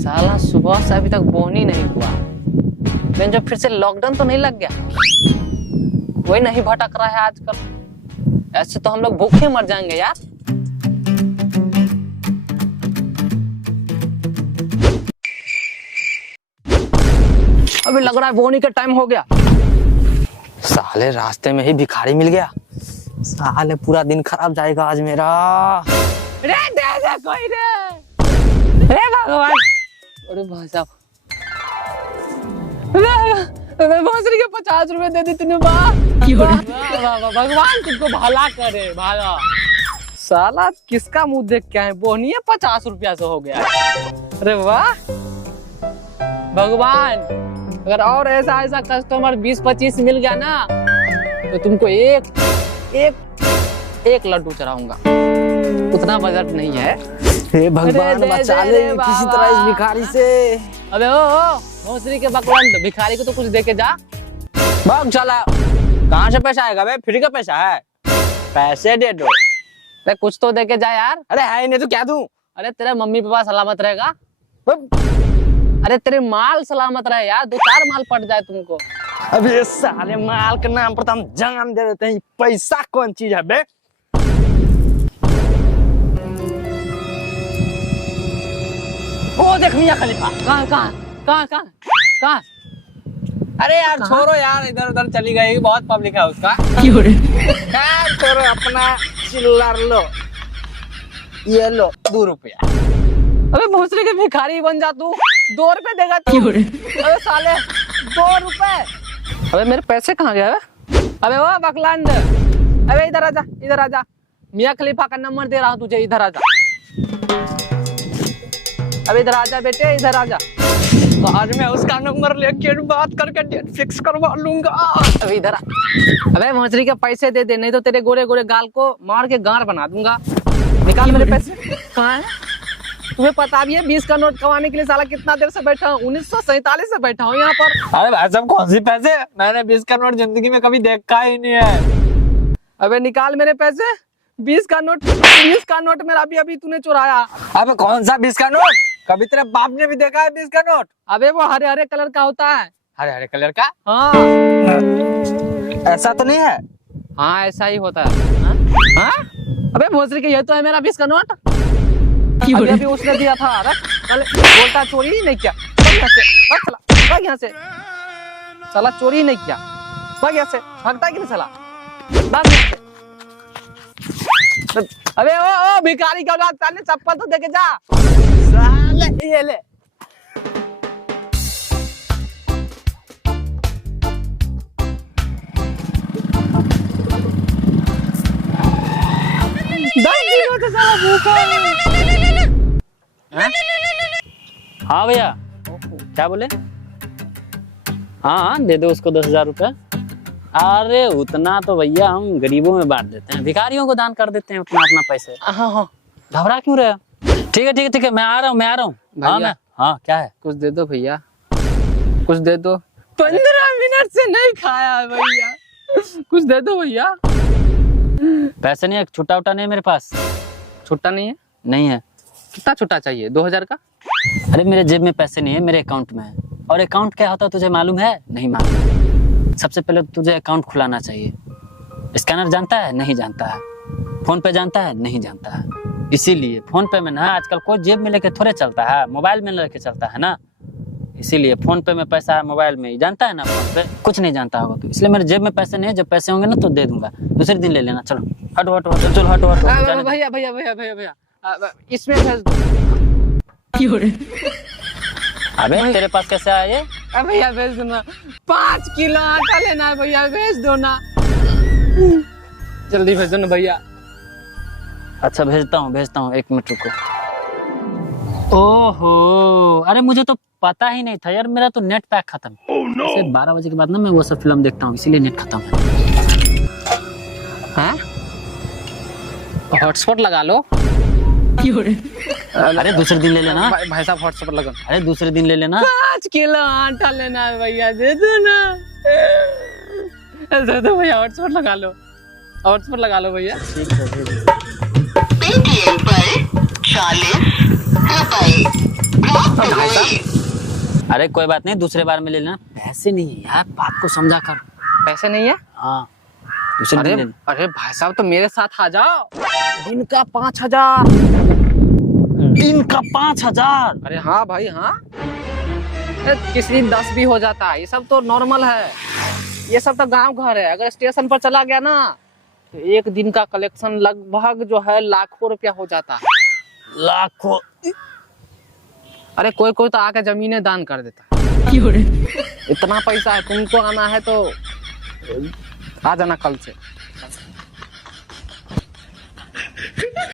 साला सुबह से अभी तक बोन ही नहीं हुआ। लेकिन जो फिर से लॉकडाउन तो नहीं लग गया, कोई नहीं भटक रहा है आजकल। ऐसे तो हम लोग भूखे मर जाएंगे यार। अभी लग रहा है बोनी का टाइम हो गया। साले रास्ते में ही भिखारी मिल गया। साले पूरा दिन खराब जाएगा आज मेरा। रे दे दे कोई रे। रे भगवान, अरे भाई साहब, भोसड़ी के 50 रुपए दे दी तूने। भगवान तुमको भला करे भाला। साला किसका मुंह देख के आए, बोनिए 50 रुपया से हो गया। अरे वाह भगवान, अगर और ऐसा ऐसा कस्टमर 20-25 मिल गया ना तो तुमको एक लड्डू चढ़ाऊंगा। उतना बजट नहीं है। हे भगवान बचा ले किसी तरह इस भिखारी से। अबे ओ भोसड़ी के बकवान, भिखारी को तो कुछ दे के जा। भाग चला। कहाँ से पैसा आएगा बे? फ्री का पैसा है, पैसे दे दो। अरे कुछ तो दे के जा यार। अरे है नहीं तो क्या दूं? अरे तेरे मम्मी पापा सलामत रहेगा। अरे तेरे माल सलामत रहे यार, 2-4 माल पट जाए तुमको। अबे साले माल के नाम पर तो हम जान दे देते हैं। पैसा कौन चीज है बे? ओ देख मियां खलीफा। कहाँ? अरे यार छोड़ो यार, इधर उधर चली गई, बहुत पब्लिक है उसका। यार छोड़ो, अपना चिल्लर लो, ये लो 2 रुपया। अबे भोसड़ी के भिखारी बन जा तू। 2 रुपए देगा तू। अबे साले 2 रुपए। अबे मेरे पैसे कहाँ गए? अबे वो बकलांड, अबे इधर आजा। मियां खलीफा का नंबर दे रहा हूँ तुझे, इधर आजा। अबे इधर आजा बेटे, इधर आजा। आज मैं उसका नंबर लेके बात करके डेट फिक्स करवा लूंगा। अबे इधर आ। अबे भोसड़ी के पैसे दे दे, नहीं तो तेरे गोरे गोरे गाल को मार के गार बना दूंगा। निकाल मेरे पैसे। कहाँ है? तुम्हें पता भी है 20 का नोट कमाने के लिए साला कितना देर से बैठा हूँ? 1947 से बैठा हूँ यहाँ पर। अरे भाई साहब कौन सी पैसे? मैंने 20 का नोट जिंदगी में कभी देखा ही नहीं है। अबे निकाल मेरे पैसे। 20 का नोट मेरा अभी तूने चुराया। अबे कौन सा 20 का नोट? कभी तेरे बाप ने भी देखा है 20 का नोट? अबे वो हरे हरे कलर का होता है। हरे हरे कलर का? हाँ ऐसा तो नहीं है? हाँ ऐसा ही होता है। हाँ? अबे भोसड़ी के ये तो है मेरा 20 का नोट। अभी उसने दिया था। कल बोलता चोरी ही नहीं किया। भाग यहाँ से। साला चोरी ही नहीं किया। भाग यहाँ से। भागता कि नहीं साला? भाग यहाँ से। अबे ओ भिखारी का औलाद, साले चप्पल तो देके जा। साले ये ले। हाँ भैया, क्या बोले? हाँ दे दो उसको 10,000 रुपए। अरे उतना तो भैया हम गरीबों में बांट देते हैं, भिखारियों को दान कर देते हैं उतना अपना पैसे। हाँ घबरा क्यों रहे? ठीक है मैं आ रहा हूँ। हाँ क्या है? कुछ दे दो भैया, कुछ दे दो। 15 मिनट से नहीं खाया भैया, कुछ दे दो भैया। पैसे नहीं है, छुट्टा उट्टा नहीं है मेरे पास। छुट्टा नहीं है? नहीं है। कितना छुट्टा चाहिए? 2000 का? अरे मेरे जेब में पैसे नहीं है, मेरे अकाउंट में है। और अकाउंट क्या होता है तुझे मालूम है? नहीं मालूम। सबसे पहले तुझे अकाउंट खुलाना चाहिए। स्कैनर जानता है? नहीं जानता है। फोन पे जानता है? नहीं जानता है। इसीलिए फोन पे में ना आजकल कोई जेब में लेके थोड़े चलता है, मोबाइल में लेके चलता है ना। इसीलिए फोन पे में पैसा है, मोबाइल में ही जानता है ना, फोन पे कुछ नहीं जानता होगा तो। इसलिए मेरे जेब में पैसे नहीं है, जब पैसे होंगे ना तो दे दूंगा। दूसरे दिन ले लेना। चलो हटो भैया इसमें भेज दो। अबे तेरे पास कैसे आया ये? भैया भेज दो ना। 5 किलो आटा लेना है भैया, भेज दो ना। जल्दी भेज दो ना भैया। अच्छा भेजता हूँ 1 मिनट रुको। ओहो, अरे मुझे तो पता ही नहीं था यार, मेरा तो नेट पैक खत्म। जैसे 12 बजे के बाद ना मैं वो सब फिल्म देखता हूँ, इसीलिए नेट खत्म है। हॉटस्पॉट लगा लो। अरे दूसरे दिन ले लेना भाई साहब, हॉटस्पॉट लगा। अरे दूसरे दिन ले लेना। 5 किलो आटा लेना है भैया, दे दो ना। दे दो भैया, हॉटस्पॉट लगा लो भैया। ठीक है। पेटीएम पर 40 भाई साहब अरे कोई बात नहीं, दूसरे बार में ले लेना। पैसे नहीं है यार, बात को समझा कर। पैसे नहीं है? हाँ दूसरे अरे दिन ले लेना। अरे भाई साहब तो मेरे साथ आ जाओ, दिन का 5,000। दिन का 5,000? अरे हाँ भाई हाँ, किसी दिन 10 भी हो जाता है, ये सब तो नॉर्मल है। ये सब तो गांव घर है, अगर स्टेशन पर चला गया ना तो एक दिन का कलेक्शन लगभग जो है लाखों रुपया हो जाता है। लाखों? अरे कोई कोई तो आके जमीनें दान कर देता है। इतना पैसा है, तुमको आना है तो आ जाना कल से।